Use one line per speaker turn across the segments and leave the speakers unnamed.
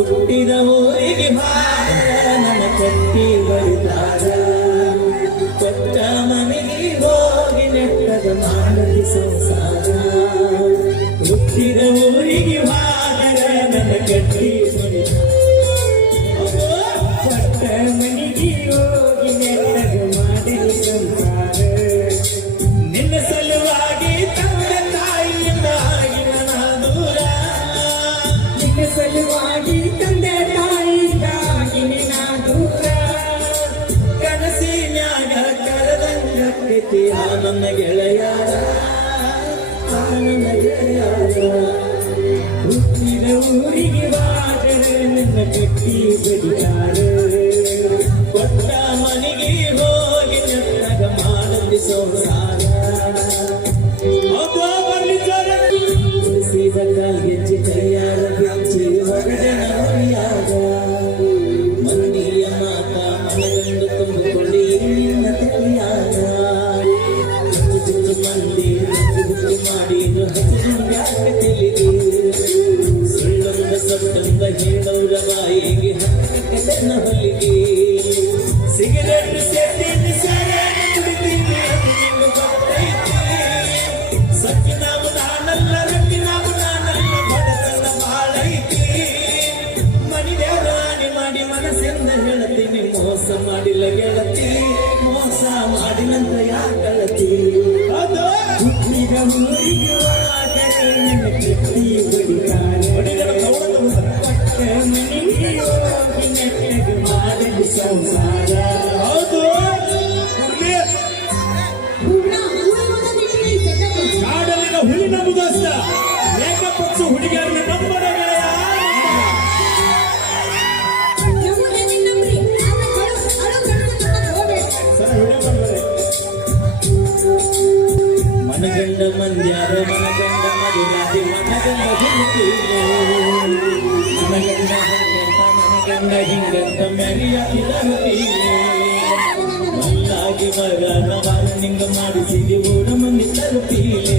ಹುಟ್ಟಿದ ಊರಿಗೆ ನನ್ನ ಕಟ್ಟಿ ಬಳಿದಾರ ಕೊಟ್ಟ ಮನೆಗೆ ಹೋಗಿ ನೆಟ್ಟದ ಮಾಡಲಿ ಸಂಸಾರ. ಹುಟ್ಟಿದ ಊರಿಗೆ ಬಾರ ನನ್ನ ಕಟ್ಟಿ ನನ್ನ ಗೆಳೆಯ ನನ್ನ ಗೆಳೆಯ ಹುಟ್ಟಿದ ಊರಿಗೆ ಬಾದರೆ ನನ್ನ ಕಟ್ಟಿ ಬಡಿದಾರೆ. ಹುಟ್ಟಿದ ನಿಂಗ ಮಾಡಿಸಿದಿ ಊರ ಮಂದಿ ತಲುಪಿಲೆ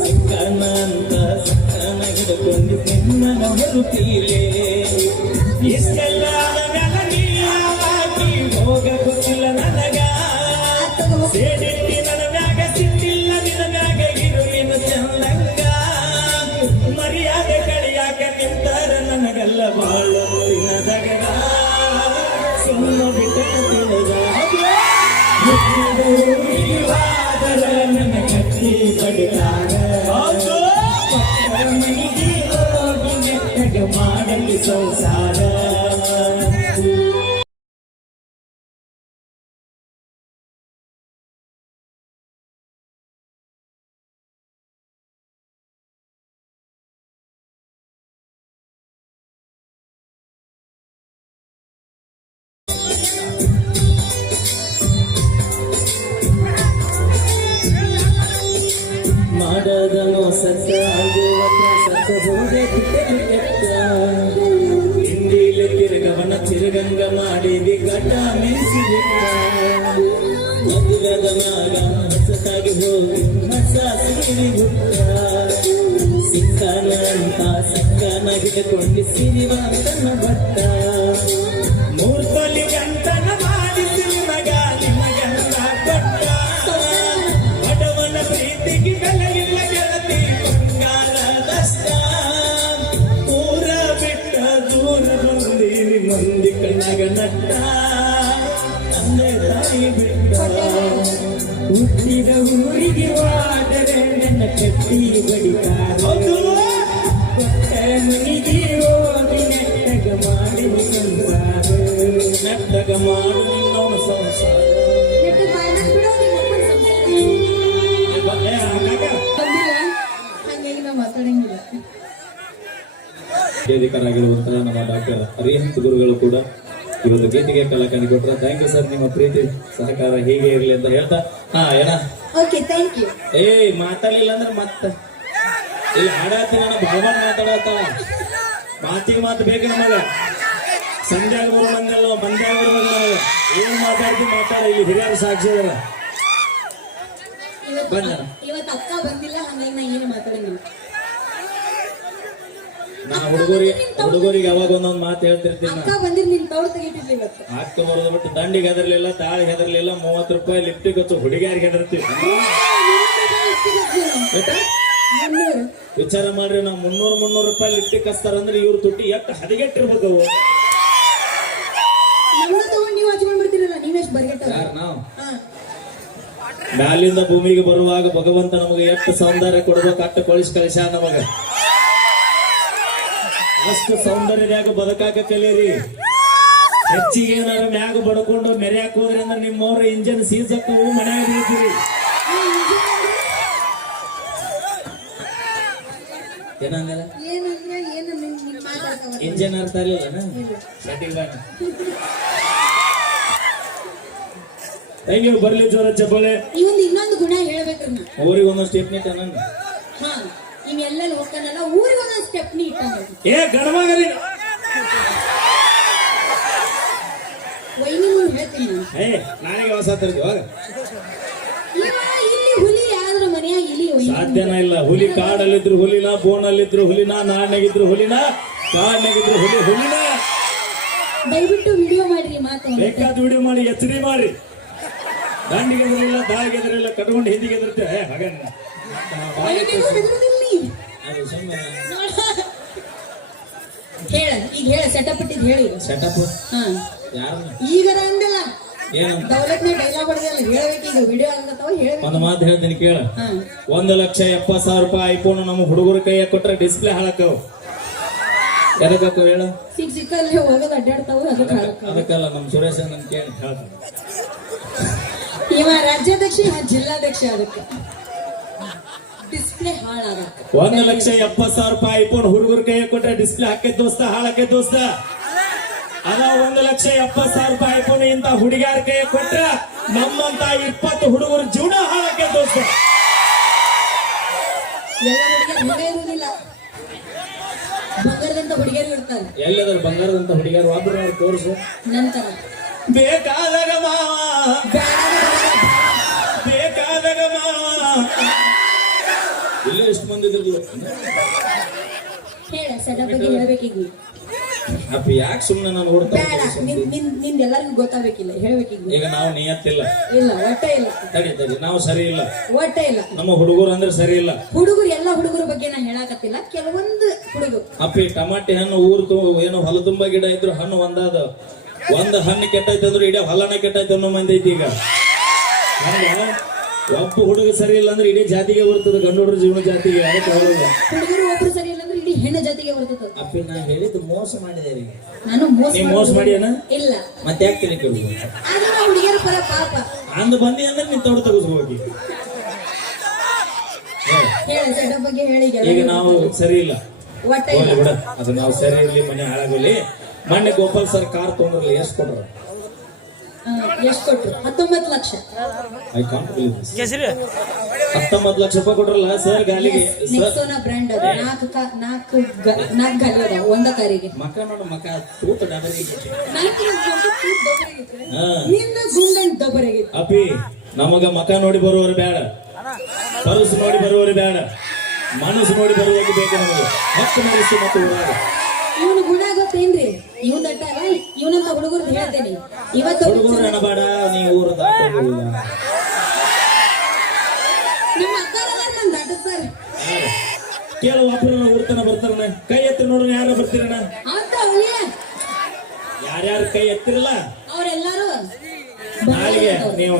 ಸಕ್ಕನ ಅಂತ ಸಕ್ಕನ ಹಿಡ್ಕೊಂಡು ನಿಮ್ಮನ ಮಾಡದ ಮೋಸಕ್ಕ ಆಗುವ ತ್ರಾಸಕ್ಕ ಹೋದೆ ಕೆಟ್ಟ. ಹಿಂದಿಲೆ ತಿರುಗವನ ತಿರುಗಂಗ ಮಾಡಿದಿ ಗಟ ಮೆರೆಸಿಬಿಟ್ಟ ಮಗುಲದ ಮ್ಯಾಗ ಹೊಸತಾಗಿ ಹೋಗಿ ಹೊಸ ಸಿರಿ ಹುಟ್ಟ. ಸಿಕ್ಕನ ಅಂತ ಸಕ್ಕನ ಬಟ್ಟ. ಕಣ್ಣಾಗ ನಟ್ಟ ತಂದೆ ತಾಯಿ ಬಿಟ್ಟ ಹುಟ್ಟಿದ ಊರಿಗೆ ವಾದರೆ ನನ್ನ ಕಟ್ಟಿ ಕೊಟ್ಟ ಮನಿಗೆ ಹೋಗಿ ನೆಟ್ಟಗ ಮಾಡಿ ಸಂಸಾರ ನೆಟ್ಟಗ ಮಾಡು ನಿನ್ನವನ ಸಂಸಾರ
ಹಾಗಾಗಿ ನಾವು ಮಾತಾಡಂಗಿಲ್ಲ.
ವೇದಿಕರಾಗಿರುವಂತಹ ನಮ್ಮ ಡಾಕ್ಟರ್ ಹರಿಹಂತ್ ಗುರುಗಳು ಕೂಡ ಇವತ್ತು ಗೀತೆಗೆ ಕಲಾಕಾರಿ ಕೊಟ್ಟರೆ ಥ್ಯಾಂಕ್ ಯು ಸರ್ ನಿಮ್ಮ ಪ್ರೀತಿ ಸಹಕಾರ ಹೀಗೆ ಇರಲಿ ಅಂತ ಹೇಳ್ತಾ ಹಾ ಏನ
ಓಕೆ ಥ್ಯಾಂಕ್ ಯು
ಏ ಮಾತಾಡಲಿಲ್ಲ ಅಂದ್ರೆ ಮತ್ತ ಇಲ್ಲಿ ಹಾಡಾತಿ ನನ್ನ ಭಾವನ ಮಾತಾಡತ. ಮಾತಿಗೆ ಮಾತು ಬೇಕು ನಮಗ. ಸಂಜೆ ಮೂರು ಬಂದಲ್ಲ ಮಂದಿ ಆಗಿರ್ಬೇಕು ಬಂದಲ್ಲ ಏನ್ ಮಾತಾಡ್ತೀವಿ ಮಾತಾಡ ಇಲ್ಲಿ ಹಿರಿಯರು ಸಾಕ್ಷಿದಾರ
ಇವತ್ತು
ಬಂದ.
ಇವತ್ತು ಅಕ್ಕ ಬಂದಿಲ್ಲ ಹಂಗಾಗಿ ನಾ ಏನು ಮಾತಾಡಂಗಿಲ್ಲ
ನಾ ಹುಡುಗರಿಗೆ ಹುಡುಗರಿಗೆ ಯಾವಾಗ ಒಂದೊಂದು ಮಾತು ಹೇಳ್ತಿರ್ತೀನಿ ನಾ.
ಅಕ್ಕ ಬಂದಿರ್ ನಿನ್ ತವ್ರು ತೆಗಿತಿರ್ಲಿ ಇವತ್ತು.
ಅಕ್ಕ ಬರೋದು ಬಿಟ್ಟು ದಂಡಿಗೆ ಹೆದರ್ಲಿಲ್ಲ ತಾಳಿ ಹೆದರ್ಲಿಲ್ಲ ಮೂವತ್ತು ರೂಪಾಯಿ ಲಿಫ್ಟಿಗೆ ಹಚ್ಚು ಹುಡುಗಿಯಾರಿಗೆ ಹೆದರ್ತೀವಿ.
ಮುನ್ನೂರು.
ವಿಚಾರ ಮಾಡ್ರಿ ನಾವು ಮುನ್ನೂರು ಮುನ್ನೂರು ರೂಪಾಯಿ ಲಿಫ್ಟಿಗೆ ಕಸ್ತಾರಂದ್ರೆ ಇವ್ರ ತುಟ್ಟಿ ಎಷ್ಟು ಹದಗೆಟ್ಟಿರ್ಬೇಕು ಅವು
ತಗೊಂಡ್ ನೀವು ಹಚ್ಕೊಂಡ್ ಬಿಡ್ತೀರಲ್ಲ ನೀವೆಷ್ಟು ಬರ್ಗೆಟ್ಟ
ಯಾರು ನಾವು? ಮ್ಯಾಲಿಂದ ಭೂಮಿಗೆ ಬರುವಾಗ ಭಗವಂತ ನಮಗೆ ಎಷ್ಟು ಸೌಂದರ್ಯ ಕೊಡ್ಬೇಕು ಅಷ್ಟು ಕೊಳಿಸಿ ಕಳಿಸ ನಮಗ. ಅಷ್ಟು ಸೌಂದರ್ಯದಾಗ ಬದುಕಾಕ ಕಲೀರಿ. ಹೆಚ್ಚಿಗೆ ಏನಾರ ಮ್ಯಾಗ ಬಡ್ಕೊಂಡು ಮೆರ್ಯಾಕ್ ಹೋದ್ರಿ ಅಂದ್ರೆ ನಿಮ್ಮವ್ರ ಇಂಜನ್ ಸೀಸಕ್ಕೂ ಮನ್ಯಾಗ ಬೀಳ್ತೀರಿ
ಏನಂದ್ರೆ
ಇಂಜನ್ ಅರ್ಥ ಬಾಣ ಹೆಂಗೆ ಬರ್ಲಿ ಜೋರ ಚಪ್ಪಳೆ
ಇವೊಂದು ಇನ್ನೊಂದು ಗುಣ ಹೇಳ್ಬೇಕ್ರಿ ನಾ
ಊರಿಗೆ ಒಂದೊಂದು ಸ್ಟೆಪ್ನಿ ತನಂಗ
ಹಾ ಇವೆಲ್ಲ ಹೋಗ್ತಾನಲ್ಲ ಊರಿಗೆ ಸ್ಟೆಪ್ನಿ
ಏ ಗಣಮಗರಿ
ವೈನಿ ಮುಂದೆ ಹೇಳ್ತೀನಿ
ಏ ನನಗೆ ಹೊಸ ತರ್ತೀವಿ ಹೋಗ.
ಇಲ್ಲಿ ಹುಲಿ ಯಾವ್ದ್ರ ಮನೆಯಾಗ ಇಲ್ಲಿ
ಸಾಧ್ಯನ ಇಲ್ಲ. ಹುಲಿ ಕಾಡಲ್ಲಿದ್ರು ಹುಲಿನ ಬೋನಲ್ಲಿದ್ರು ಹುಲಿನ ನಾಣ್ಯಾಗಿದ್ರು ಹುಲಿನ ಕಾಡ್ನಾಗಿದ್ರು ಹುಲಿ ಹುಲಿನ.
ದಯವಿಟ್ಟು ವಿಡಿಯೋ ಮಾಡ್ರಿ ಮಾತು.
ಬೇಕಾದ ವಿಡಿಯೋ ಮಾಡಿ ಎಚ್ಚರಿ ಮಾಡಿ ದಂಡಿಗೆ ಎದುರಿಲ್ಲ ದಾಳಿಗೆ ಎದುರಿಲ್ಲ ಕಟ್ಕೊಂಡು ಹಿಂದಿಗೆ ಎದುರುತ್ತೆ ಏ ಹಾಗೆ
ವೈನಿಗೂ ಹೆದರುದಿಲ್ಲ ನೀ. ಹೇಳ ಈಗ ಹೇಳ ಸೆಟಪ್ ಇಟ್ಟಿದ್ ಹೇಳಿ
ಸೆಟಪ್
ಹಾ.
ಯಾರು?
ಈಗರ ಅಂದಲ್ಲ.
ಏನಂತ
ದೌಲತ್ನ ಡೈಲಾಗ್ ಹೊಡೆದಲ್ಲ ಹೇಳ್ಬೇಕೀಗ ವಿಡಿಯೋ ಆಗತ್ತವ ಹೇಳಿ
ಒಂದು ಮಾತು ಹೇಳ್ತೀನಿ ಕೇಳ. ಒಂದು ಲಕ್ಷ ಎಪ್ಪತ್ತು ಸಾವಿರ ರೂಪಾಯಿ ಐಫೋನ್ ನಮ್ಮ ಹುಡುಗರ ಕೈಯ ಕೊಟ್ರೆ ಡಿಸ್ಪ್ಲೇ ಹಾಳಕ್ಕವು ಎದಕ್ಕವು ಹೇಳು?
ಸಿಕ್ ಸಿಕ್ಕಲ್ಲಿ ಹೋಗೋದು ಅಡ್ಡಾಡ್ತಾವ ಅದಕ್ಕೆ
ಅದಕ್ಕಲ್ಲ ನಮ್ಮ ಸುರೇಶ್ ನನ್ ಕೇಳಿ ಹೇಳ್ತಾನೆ.
ಇವ ರಾಜ್ಯಾಧ್ಯಕ್ಷ ಜಿಲ್ಲಾಧ್ಯಕ್ಷ ಅದಕ್ಕೆ. ಡಿಸ್ಪ್ಲೇ ಹಾಳಾಗತ್ತೆ.
ಒಂದು ಲಕ್ಷ ಎಪ್ಪತ್ ಸಾವಿರ ರೂಪಾಯಿ ಐಫೋನ್ ಹುಡುಗರ ಕೈ ಕೊಟ್ರೆ ಡಿಸ್ಪ್ಲೇ ಹಾಕೈತ್ ದೋಸ್ತ ಹಾಳಕ್ಕೆ ದೋಸ್ತ? ಅದ ಒಂದು ಲಕ್ಷ ಎಪ್ಪತ್ ಸಾವಿರ ರೂಪಾಯಿ ಐಫೋನ್ ಇಂತ ಹುಡುಗಿಯರ ಕೈ ಕೊಟ್ರೆ ನಮ್ಮಂತ ಇಪ್ಪತ್ತು ಹುಡುಗರ ಜೀವನ ಹಾಳಕ್ಕೆ ದೋಸ್ತ?
ಎಲ್ಲ ಹುಡುಗಿಯರು ಹಿಂದೆ ಇರುವುದಿಲ್ಲ. ಬಂಗಾರದಂತ ಹುಡುಗಿಯರು ಇರ್ತಾರೆ.
ಎಲ್ಲದ್ರ ಬಂಗಾರದಂತ ಹುಡುಗಿಯರು ಒಬ್ರು ತೋರಿಸು.
ನಂತರ.
ಬೇಕಾದಾಗ ಮಾವ ಬೇಕಾದಾಗ ಮಾವ. ಇಲ್ಲೇ ಎಷ್ಟು ಮಂದಿ ಇದ್ರು
ಹೇಳ ಸೆಟಪ್ ಬಗ್ಗೆ ಹೇಳ್ಬೇಕೀಗ.
ಅಪ್ಪ ಯಾಕೆ ಸುಮ್ಮನೆ ನಾನು ನೋಡ್ತಾ
ಬೇಡ ನಿನ್ ನಿನ್ನಿಂದ ಎಲ್ಲರಿಗೂ ಗೊತ್ತಾಗಬೇಕಿಲ್ಲ ಹೇಳ್ಬೇಕೀಗ.
ಈಗ ನಾವು ನಿಯತ್ತಿಲ್ಲ.
ಇಲ್ಲ ಒಟ್ಟೆ ಇಲ್ಲ.
ತಡಿ ತಡಿ ನಾವು ಸರಿ ಇಲ್ಲ.
ಒಟ್ಟೆ ಇಲ್ಲ.
ನಮ್ಮ ಹುಡುಗರು ಅಂದ್ರೆ ಸರಿ ಇಲ್ಲ.
ಹುಡುಗರು ಎಲ್ಲ ಹುಡುಗರ ಬಗ್ಗೆ ನಾನು ಹೇಳಕತ್ತಿಲ್ಲ. ಕೆಲವೊಂದು ಹುಡುಗರು.
ಅಪ್ಪಿ ಟಮಾಟಿ ಹಣ್ಣು ಊರು ಏನೋ ಏನು ಹೊಲ ತುಂಬ ಗಿಡ ಇದ್ರು ಹಣ್ಣು ಒಂದಾದ. ಒಂದು ಹಣ್ಣು ಕೆಟ್ಟೈತೆ ಅಂದ್ರೆ ಇಡೀ ಹೊಲನ ಕೆಟ್ಟೈತೆ ಅನ್ನೋ ಮಂದಿ ಐತಿ ಈಗ ಒಬ್ಬ ಹುಡುಗ ಸರಿ ಇಲ್ಲ ಅಂದ್ರೆ ಇಡೀ ಜಾತಿಗೆ ಬರ್ತದೆ ಗಂಡು ಹುಡುಗ್ರ ಜೀವನ ಜಾತಿಗೆ ಅದಕ್ಕೆ
ಹುಡುಗರು ಒಬ್ರು ಸರಿ ಇಲ್ಲ ಅಂದ್ರೆ ಇಡೀ ಹೆಣ್ಣು ಜಾತಿಗೆ ಬರ್ತದ.
ಅಪ್ಪಿ ನಾ ಹೇಳಿದ್ದು ಮೋಸ ಮಾಡಿದೆ
ನಾನು ಮೋಸ
ಮಾಡಿಯನ?
ಇಲ್ಲ.
ಮತ್ತೆ ಯಾಕೆ ತಿಳಿ ಕೇಳುದು
ಆದ್ರೆ ನಾ ಹುಡುಗಿಯರ ಪರ ಪಾಪ.
ಅಂದ್ ಬಂದಿ ಅಂದ್ರೆ ನೀನ್ ತೋಡ ತೆಗೆದು ಹೋಗಿ.
ಹೇಳ ಸೆಟಪ್ ಬಗ್ಗೆ ಹೇಳಿ
ಈಗ ನಾವು ಸರಿ ಇಲ್ಲ.
ಒಟ್ಟೆ
ಅದು ನಾವು ಸರಿ ಇರ್ಲಿ ಮನೆ ಹಾಳಾಗಲಿ. ಮೊನ್ನೆ ಗೋಪಾಲ್ ಸರ್ ಕಾರ್ ತೊಗೊಂಡ್ರಲ್ಲ ಎಷ್ಟು ಕೊಡ್ರ
ಎಷ್ಟು ಕೊಟ್ರು? ಹತ್ತೊಂಬತ್ತು ಲಕ್ಷ.
ಐ ಕಾಂಟ್ ಬಿಲೀವ್ ಹತ್ತೊಂಬತ್ತು ಲಕ್ಷ ರೂಪಾಯಿ ಕೊಟ್ರಲ್ಲ ಸರ್ ಗಾಲಿಗೆ.
ನೆಕ್ಸೋನ ಬ್ರ್ಯಾಂಡ್ ಅದು. ನಾಲ್ಕು ಕಾ- ನಾಲ್ಕು ಗ- ನಾಲ್ಕು ಗಾಲಿ ಒಂದ ಕಾರಿಗೆ.
ಮಕ ನೋಡು ಮಕ ತೂತ ಡಬರಿ
ನಾಲ್ಕು ಒಂದು ಕೂಡ್ ದೊಬ್ಬರಾಗೈತೆ.
ಹಾ.
ನಿನ್ನ ಗುಂಡನ್.
ಅಪ್ಪಿ ನಮಗ ಮಕ ನೋಡಿ ಬರುವವರು ಬೇಡ. ಪರಸು ನೋಡಿ ಬರುವವರು ಬೇಡ. ಮನಸ್ಸು ನೋಡಿ ಬರುವಾಗ ಬೇಕು ನಮಗೆ. ಹತ್ತು ಮನಸ್ಸು ಮತ್ತು ಊರಾಗ
ಇವ್ನ ಗುಣ ಗೊತ್ತೇನ್ರಿ ಇವನ್ ಅಲ್ಲ ಇವನಂತ ಹುಡುಗರು ಹೇಳ್ತೇನೆ. ಇವತ್ತು
ಹುಡುಗರು ನನಬೇಡ ನೀ ಊರು
ನಮ್ಮ ಅಕ್ಕರಲ್ಲ ನನ್ ದಟ್ಟ ಸರ್.
ಕೇಳು ಒಬ್ಬರನ್ನ ಊರ್ತನ ಬರ್ತಾರಣ ಕೈ ಎತ್ತಿ ನೋಡ್ರಿ ಯಾರ ಬರ್ತೀರಣ್ಣ?
ಅಂತ ಅವಳಿಯ
ಯಾರ್ಯಾರು ಕೈ ಎತ್ತಿರಲ್ಲ?
ಅವರೆಲ್ಲರೂ
ನಾಳೆಗೆ ನೀವು.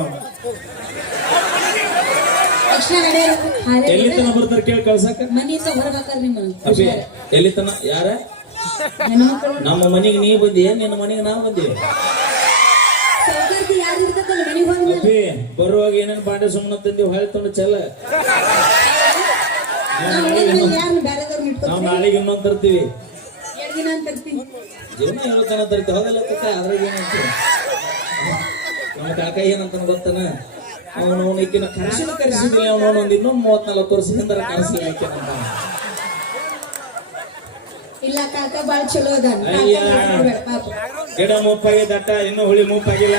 ಎಲ್ಲಿ ತನ ಬರ್ತಾರ ಕೇಳಿ ಕಳ್ಸಕ
ಮನೆಯಿಂದ ಹೊರಗಾಕರ್ ನಿಮ್ಮ
ಅಪ್ಪಿ ಎಲ್ಲಿ ತನ ಯಾರ? ನಮ್ಮ ಮನೆಗೆ ನೀ ಬಂದಿ ನಿನ್ನ ಮನೆಗೆ ನಾವು ಬಂದೀವಿ ಅಪ್ಪಿ ಬರುವಾಗ ಏನೇನು ಪಾಂಡೆ ಸುಮ್ಮನ ತಂದಿ ಹೊಳೆ ತಂದು ಚೆಲ್ಲ.
ನಾವು
ನಾಳೆಗೆ ಇನ್ನೊಂದು ತರ್ತೀವಿ.
ಏನೋ ದಿನ ಅಂತ ಇರ್ತೀವಿ
ಜೀವನ ಹೇಳೋ ತನ ತರ್ತೀವಿ ಹೋಗಲ್ಲ ಕಕ್ಕ ಅದ್ರಾಗ ಏನಂತ ನಮ್ಮ ಕಾಕ ಏನಂತ ಗೊತ್ತಾನ? ಅವನು ಈಕಿನ ಕರ್ಸಿನ ಅವನು ಒಂದು ಇನ್ನೊಂದು ಮೂವತ್ನಾಲ್ಕು ವರ್ಷದಿಂದ ಕರೆಸಿಲ್ಲ ಆಯ್ಕೆನಂತ
ಇಲ್ಲ ಕಾಕ ಬಾಳ ಚಲೋ ಅದ
ಅಯ್ಯ.
ಪಾಪ.
ಗಿಡ ಮುಪ್ಪಾಗಿ ದಟ್ಟ ಇನ್ನು ಹುಳಿ ಮುಪ್ಪಾಗಿಲ್ಲ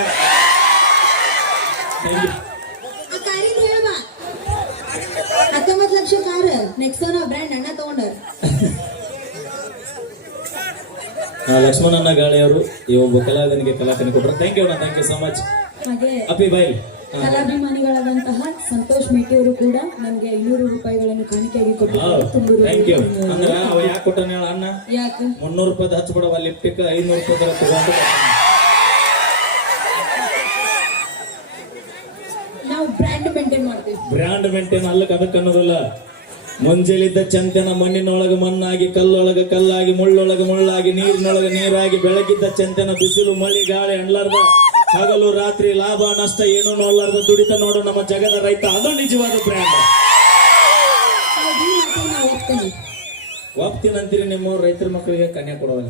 ಕಾರಿಂದ ಹೇಳ್ಬಾ ಹತ್ತೊಂಬತ್ತು ಲಕ್ಷ ಕಾರ್ ನೆಕ್ಸೋನ ಬ್ರ್ಯಾಂಡ್ ಅಣ್ಣ ತಗೊಂಡ
ಆ, ಲಕ್ಷ್ಮಣನ ಗಾಳಿಯವರು ಈ ಒಬ್ಬ ಕಲಾವಿದನಿಗೆ ಕಲಾಕನಿ ಕೊಟ್ಟರು ಥ್ಯಾಂಕ್ ಯು ಅಣ್ಣ ಥ್ಯಾಂಕ್ ಯು ಸೊ ಮಚ್ ಅಪ್ಪಿ ಬಾಯ್
ಕಲಾಭಿಮಾನಿಗಳಾದಂತಹ ಸಂತೋಷ್ ಮೇಟಿಯವರು ಕೂಡ ನನ್ಗೆ ಐನೂರು ರೂಪಾಯಿಗಳನ್ನು ಕಾಣಿಕೆಯಾಗಿ ಕೊಟ್ಟಿದ್ದಾರೆ.
ಯಾಕೆ ಕೊಟ್ಟನ ಹೇಳ ಅಣ್ಣ?
ಯಾಕೆ?
ಮುನ್ನೂರು ರೂಪಾಯಿ ಹಚ್ಬಿಡವ ಲಿಪ್ಟಿಕ್ ಐನೂರು ರೂಪಾಯಿ ತಗೊಂಡು
ನಾವು ಬ್ರ್ಯಾಂಡ್ ಮೇಂಟೈನ್ ಮಾಡ್ತೀವಿ.
ಬ್ರ್ಯಾಂಡ್ ಮೇಂಟೈನ್ ಅಲ್ಲಕ್ಕೆ ಅದಕ್ಕೆ ಅನ್ನೋದಿಲ್ಲ. ಮುಂಜಾನಿದ್ದ ಚಂತನ ಮಣ್ಣಿನೊಳಗೆ ಮಣ್ಣಾಗಿ ಕಲ್ಲೊಳಗೆ ಕಲ್ಲಾಗಿ ಮುಳ್ಳೊಳಗೆ ಮುಳ್ಳಾಗಿ ನೀರಿನೊಳಗೆ ನೀರಾಗಿ ಬೆಳಗಿದ್ದ ಚಂತನ ಬಿಸಿಲು ಮಳಿ ಗಾಳಿ ಅಣ್ಲಾರ್ದ ಹಗಲು ರಾತ್ರಿ ಲಾಭ ನಷ್ಟ ಏನು ನೋಡಲಾರ್ದ ದುಡಿತ ನೋಡು ನಮ್ಮ ಜಗದ ರೈತ. ಅದು ನಿಜವಾದ
ಒಪ್ತೇನೆ
ಒಪ್ತೀನಂತೀರಿ ನಿಮ್ಮ ರೈತರ ಮಕ್ಕಳಿಗೆ ಕನ್ಯಾ ಕೊಡೋಲ್ಲ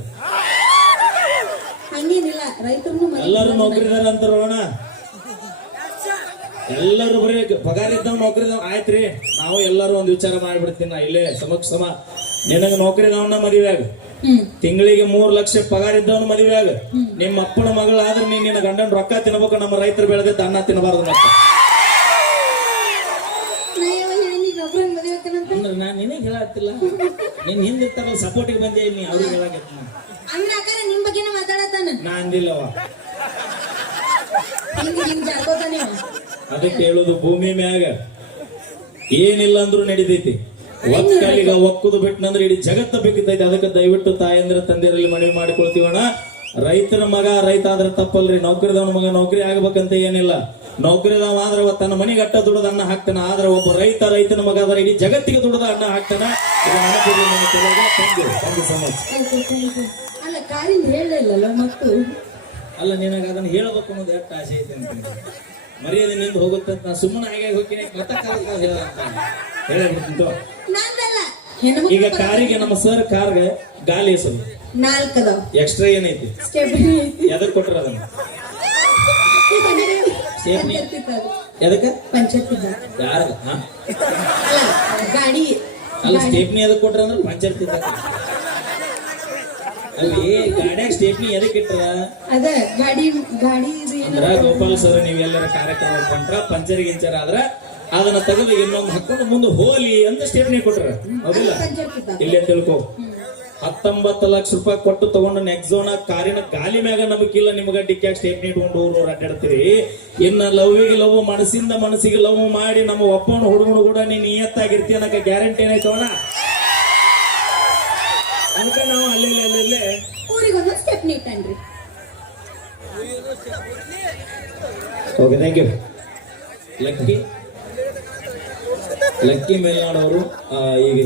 ಹಂಗೇನಿಲ್ಲ ರೈತರನ್ನು
ಎಲ್ಲರೂ ನೌಕರಿದಾರ ಅಂತಾರೋಣ ಎಲ್ಲರೂ ಬರೀ ಪಗಾರ ಇದ್ದವ್ ನೌಕರಿ ಆಯ್ತ್ರಿ ನಾವು ಎಲ್ಲರೂ ಒಂದು ವಿಚಾರ ಮಾಡಿಬಿಡ್ತೀನಿ ನಾ ಇಲ್ಲೇ. ಸಮಕ್ಷ ಸಮ. ನಿನಗ ನೌಕರಿದವನ್ನ ಮದುವೆ
ಹ್ಮ್
ತಿಂಗಳಿಗೆ ಮೂರ್ ಲಕ್ಷ ಪಗಾರ ಇದ್ದವನು ಆಗ. ನಿಮ್ಮ ಅಪ್ಪನ ಮಗಳಾದ್ರೆ ನೀನ್ ನಿನ್ನ ಗಂಡನ ರೊಕ್ಕ ತಿನ್ಬೇಕು ನಮ್ಮ ರೈತರು ಬೆಳೆದ ಅನ್ನ ತಿನ್ನಬಾರ್ದು
ಮದುವೆ
ಅಂದ್ರೆ ನಾನು ನಿನಗೆ ಹೇಳತ್ತಿಲ್ಲ ನೀನ್ ಹಿಂದಿರ್ತಾರಲ್ಲ ಸಪೋರ್ಟಿಗೆ ಬಂದೆ ನೀ ಅವ್ರಿಗೆ ಹೇಳಾಕತ್ತಿ
ಅಂದ್ರೆ ಅಕ್ಕಾರ ನಿಮ್ ಬಗ್ಗೆನೇ ಮಾತಾಡತಾನ
ನಾ ಅಂದಿಲ್ಲವ
ಹಿಂಗ್ ಹಿಂಗ್ ಜಾರ್ಕೋತಾನೆ ಅವ.
ಅದಕ್ಕೆ ಹೇಳುದು ಭೂಮಿ ಮ್ಯಾಗ ಏನಿಲ್ಲ ಅಂದ್ರೂ ನಡಿತೈತಿ. ಒಕ್ಕಲಿಗ ಒಕ್ಕುದು ಬಿಟ್ಟನಂದ್ರೆ ಇಡೀ ಜಗತ್ತ ಬೇಕಿದ್ದೈತೆ. ಅದಕ್ಕೆ ದಯವಿಟ್ಟು ತಾಯಂದ್ರ ತಂದೆಯರಲ್ಲಿ ಮನವಿ ಮಾಡಿಕೊಳ್ತೀವಣ್ಣ ರೈತರ ಮಗ ರೈತ ಆದ್ರೆ ತಪ್ಪಲ್ರಿ. ನೌಕರಿದವನ ಮಗ ನೌಕರಿ ಆಗ್ಬೇಕಂತ ಏನಿಲ್ಲ. ನೌಕರಿದವ ಆದ್ರೆ ತನ್ನ ಮನೆಗೆ ಅಟ್ಟ ದುಡದ ಅನ್ನ ಹಾಕ್ತಾನ. ಆದ್ರೆ ಒಬ್ಬ ರೈತ ರೈತನ ಮಗ ಆದ್ರೆ ಇಡೀ ಜಗತ್ತಿಗೆ ದುಡದ ಅನ್ನ ಹಾಕ್ತಾನ.
ಅಲ್ಲ
ನಿನಗೆ ಅದನ್ನ ಹೇಳಬೇಕು ಅನ್ನೋದು ಎಷ್ಟು ಆಸೆ ಐತೆ ಅಂತ ಮರ್ಯಾದೆ ನಂದು ಹೋಗುತ್ತೆ ಅಂತ. ನಾ ಸುಮ್ಮನೆ ಹಾಗೆ ಹೋಗ್ತೀನಿ
ಹೆಣ್ಮಕ್ಳು
ಈಗ ಕಾರಿಗೆ ನಮ್ಮ ಸರ್ ಕಾರ್ಗೆ ಗಾಲಿ ಹೆಸರು.
ನಾಲ್ಕದ
ಎಕ್ಸ್ಟ್ರಾ ಏನೈತಿ? ಎದಕ್ ಕೊಟ್ರ ಅದನ್ನ? ಎದಕ್ಕ? ಯಾರ ಹಾ?
ಗಾಡಿ.
ಅಲ್ಲ ಸ್ಟೇಪ್ನಿ ಎದಕ್ ಕೊಟ್ರ ಅಂದ್ರೆ ಪಂಚಾಯತ್ ಅಲ್ಲಿ ಗಾಡ್ಯಾಗ ಸ್ಟೇಪ್ನಿ ಎದಕ್ ಇಟ್ಟದ
ಅದ ಗಾಡಿ
ಅಂದ್ರ ಗೋಪಾಲ್ ಸರ್ ನೀವೆಲ್ಲರ ಕಾರ್ಯಕ್ರಮ ಕೊಂಡ್ರ ಪಂಚರ್ ಗಿಂಚರ್ ಆದ್ರ ಅದನ್ನ ತೆಗೆದು ಇನ್ನೊಂದು ಹಾಕೊಂಡು ಮುಂದೆ ಹೋಲಿ ಅಂತ ಸ್ಟೇಪ್ನಿ ಕೊಟ್ರ. ಹೌದಿಲ್ಲ? ಇಲ್ಲೇ ತಿಳ್ಕೊ. ಹತ್ತೊಂಬತ್ತು ಲಕ್ಷ ರೂಪಾಯಿ ಕೊಟ್ಟು ತಗೊಂಡು ನೆಕ್ಸೋನ ಕಾರಿನ ಗಾಲಿ ಮ್ಯಾಗ ನಮಗಿಲ್ಲ ನಿಮಗ ಡಿಕ್ಯಾಗ ಸ್ಟೇಪ್ನಿ ಇಟ್ಕೊಂಡು ಊರು ಅಡ್ಡಾಡ್ತೀರಿ. ಇನ್ನ ಲವ್ವಿಗೆ ಲವ್ ಮನಸ್ಸಿಂದ ಮನಸ್ಸಿಗೆ ಲವ್ ಮಾಡಿ ನಮ್ಮ ಒಪ್ಪನ ಹುಡುಗನು ಕೂಡ ನೀನ್ ನಿಯತ್ತಾಗಿರ್ತಿ ಅನ್ನಕ ಗ್ಯಾರಂಟಿ ಏನಾಯ್ತವಣ ಅದಕ್ಕೆ ನಾವು ಅಲ್ಲೇ ಅಲ್ಲೇ
ಊರಿಗೊಂದು stepney ಇಟ್ಟನ್ರಿ
okay thank you lucky lucky ಮೇಲ್ನಾಡವರು ಈಗ